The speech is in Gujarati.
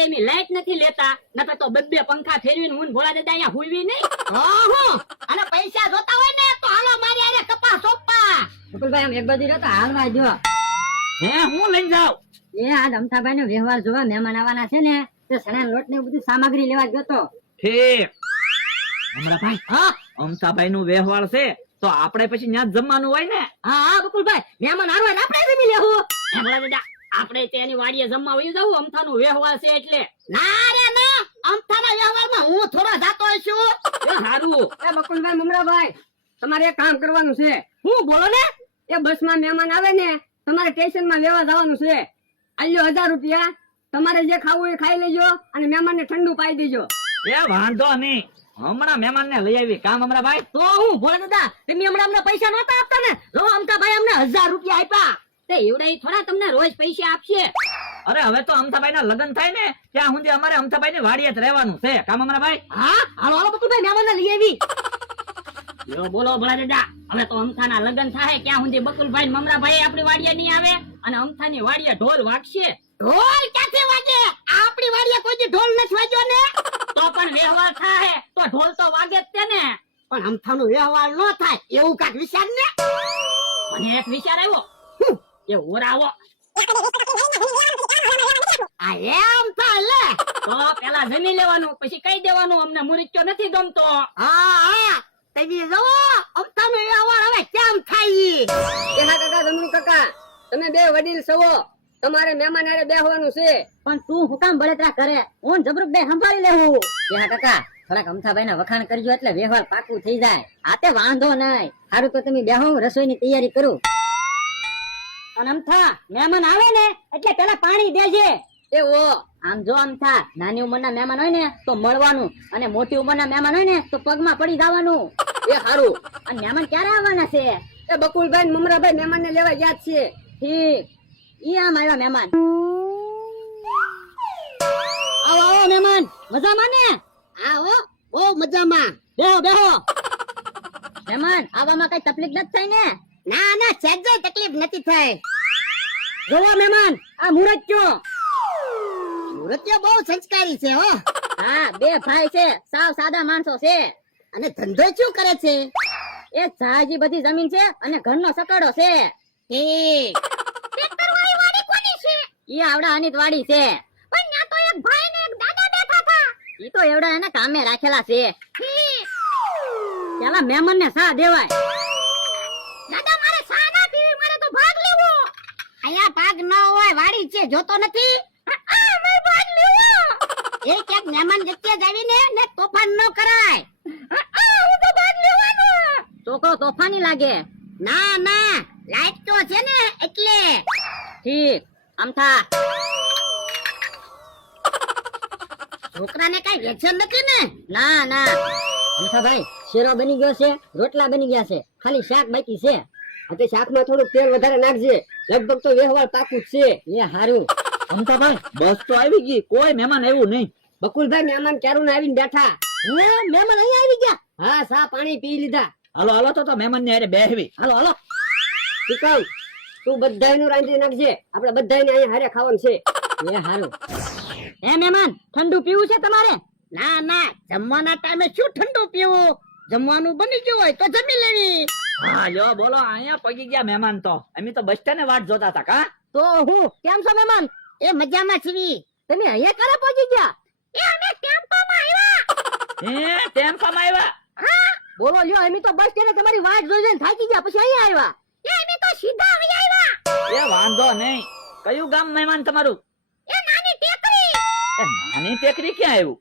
વાડીએ એની લાઈટ નથી લેતા, નકર તો બે પંખા ફેરવીને હું ભોળા દાદા અહીંયા હુઈવી નહીં. અને પૈસા જોતા હોય ને તો હાલો મારી આરે કપા સોપા. બકુલભાઈ આમ એક બાજુ રહો તો હાલવા જો. હે હું લઈને જાઉં? એ આજ અમથાભાઈ નો વ્યવહાર જોવા મહેમાન આવવાના છે ને, તે સણા લોટ ને બધું સામગ્રી લેવા ગયો તો. ઠીક. અમરાભાઈ, હા અમથાભાઈ નું વ્યવહાર છે તો આપણે પછી ત્યાં જમવાનું હોય ને. હા બકુલભાઈ, મહેમાન આવે ને આપણે જમી લેવું. ભોળા દાદા આપણે તેની વાડીએ જમવા વયું જવું, અમથાનું વ્યવહાર છે એટલે. ના રે ના, અમથાના વ્યવહારમાં હું થોડો જાતો છું. સારું. એ બકુલભાઈ, મમરાભાઈ, તમારે એક કામ કરવાનું છે. હું બોલો ને? એ બસ માં મહેમાન આવે ને, તમારે સ્ટેશન માં લેવા જવાનું છે. આલ્યો 1000 રૂપિયા, તમારે જે ખાવું એ ખાઈ લેજો અને મહેમાન ને ઠંડુ પાઈ દેજો. એ વાંધો નહીં, હમણાં મહેમાન ને લઈ આવી. કામ અમરાભાઈ? તો હું ભોળા દાદા, તમે હમણાં અમને પૈસા નતા આપતા ને, જો અમથાભાઈ અમને 1000 રૂપિયા આપ્યા. તે એવડા થોડા તમને રોજ પૈસા આપશે. અરે હવે તો અમથાભાઈ ના લગ્ન થાય ને ત્યાં સુધી અમારે અમથાભાઈ ની વાડીએ જ રહેવાનું છે. કામ અમરાભાઈ? હા હાલો હાલો બકુલભાઈ, મહેમાન ને લઈ આવી. યો બોલો ભોળા દાદા, હવે તો અમથાના લગ્ન થાય ક્યાં સુધી બકુલભાઈ ને મમરાભાઈ આપણી વાડીએ નહીં આવે અને અમથાની વાડીએ ઢોલ વાગશે. ઢોલ ક્યાંથી વાગે? આપણી વાડીએ કોઈ દી ઢોલ નથી વાગ્યો ને. તો પણ વ્યવહાર થાય તો ઢોલ તો વાગે જ તે ને. પણ અમથાનો વ્યવહાર ન થાય એવું કાક વિચાર ને. મને એક વિચાર આવ્યો, એ ઓરાવો. આ એમ થાય લે. તો પેલા જમી લેવાનું પછી કહી દેવાનું અમને મુરીચ્યો નથી ગમતો. હા હા, તમે જોવો અમથાનો વ્યવહાર હવે કેમ થાય. એ હા કાકા, જમણું કાકા, તમે બે વડીલ છો, તમારે મહેમાન હારે બેહવાનું છે. પણ તું હું કામ બળતરા કરે? હું જબરૂક બે સંભાળી લેવું. એ હા કાકા, થોડાક અમથાભાઈ ના વખાણ કરજો એટલે વ્યવહાર પાકું થઈ જાય. આ તે વાંધો નહીં. સારું તો તમે બેહો, હું રસોઈની તૈયારી કરું. અને અમથા, મહેમાન આવે ને એટલે પેલા પાણી દેજે. એવો આમ જો અમથા, નાની ઉંમરના મહેમાન હોય ને તો મળવાનું, અને મોટી ઉંમરના મહેમાન હોય ને તો પગમાં પડી જવાનું. એ સારું. અને મહેમાન ક્યારે આવવાના છે? એ બકુલભાઈ ને મમરાભાઈ મહેમાન ને લેવા યાદ છે. ઠીક. ઈ આમ આવ્યા મહેમાન. આવો આવો મહેમાન, મજામાં ને? આવો બહુ મજામાં. બેહો બેહો. મહેમાન આવવામાં કઈ તકલીફ નથી થઈ ને? ના ના, સહેજે તકલીફ નથી થઈ. જોવો મહેમાન, આ મુરત્યો. મૂર્તિઓ બહુ સંસ્કારી છે હો. હા, બે ભાઈ છે, સાવ સાદા માણસો છે. અને ધંધો શું કરે છે? એ સાજી બધી જમીન છે અને ઘરનો સકડો છે. ઠીક. ટ્રેક્ટર વાળી વાડી કોની છે? ઈ આવડા આની જ વાડી છે. પણ ત્યાં તો એક ભાઈ ને એક દાદા બેઠા હતા. ઈ તો એવડા એને કામે રાખેલા છે. ઠીક. પેલા મહેમાન ને સા દેવાય. દાદા મારે સા ના પીવી, મારે તો ભાગ લેવો. અહીંયા ભાગ ન હોય, વાડી છે જોતો નથી. મેં ભાગ લેવો. એ ક્યાંક મહેમાન જગ્યાએ જ આવીને ને તોફાન ન કરાય. હું તો ભાગ લેવાનો. છોકરો તોફાની લાગે. ના ના, લાઈટ તો છે ને એટલે. ઠીક. અમથા, છોકરાને કઈ વ્યસન નથી ને? ના ના. અમથાભાઈ, શેરો બની ગયો છે, રોટલા બની ગયા છે, ખાલી શાક બાકી છે. હવે શાકમાં થોડું તેલ વધારે નાખજે, લગભગ તો વ્યવહાર પાકું જ છે. એ હારું. અમથાભાઈ બસ તો આવી ગઈ, કોઈ મહેમાન આવ્યું નહીં. બકુલભાઈ મહેમાન ક્યારું ને આવીને બેઠા. મહેમાન અહીંયા આવી ગયા? હા, સા પાણી પી લીધા. હાલો હાલો તો મહેમાન ને હારે બેહવી. હાલો હાલો. ટીકાઉ, તું બધાયનું રાંધી નાખજે, આપણે બધાયને અહીંયા હારે ખાવાનું છે. એ હારું. હે મહેમાન, ઠંડુ પીવું છે તમારે? ના ના, જમવાના ટાઈમે શું ઠંડુ પીવું? જમવાનું બની ગયું હોય તો જમી લેવી. હા લ્યો બોલો, અહીંયા પગી ગયા મહેમાન તો. અમે તો બસ સ્ટેન્ડ વાટ જોતા હતા. કા તો હું કેમ છો મહેમાન? એ મજામાં છીએ. તમે અહીંયા ક્યારે પહોંચી ગયા? એ અમે ટેમ્પોમાં આવ્યા. હે ટેમ્પામાં આવ્યા? હા. બોલો લ્યો, અમે તો બસ સ્ટેન્ડે તમારી વાટ જોઈને થાકી ગયા, પછી અહીંયા આવ્યા. એ અમે તો સીધા આવી આવ્યા. એ વાંધો નહીં. કયું ગામ મહેમાન તમારું? એ નાની ટેકરી. એ નાની ટેકરી ક્યાં આવ્યું?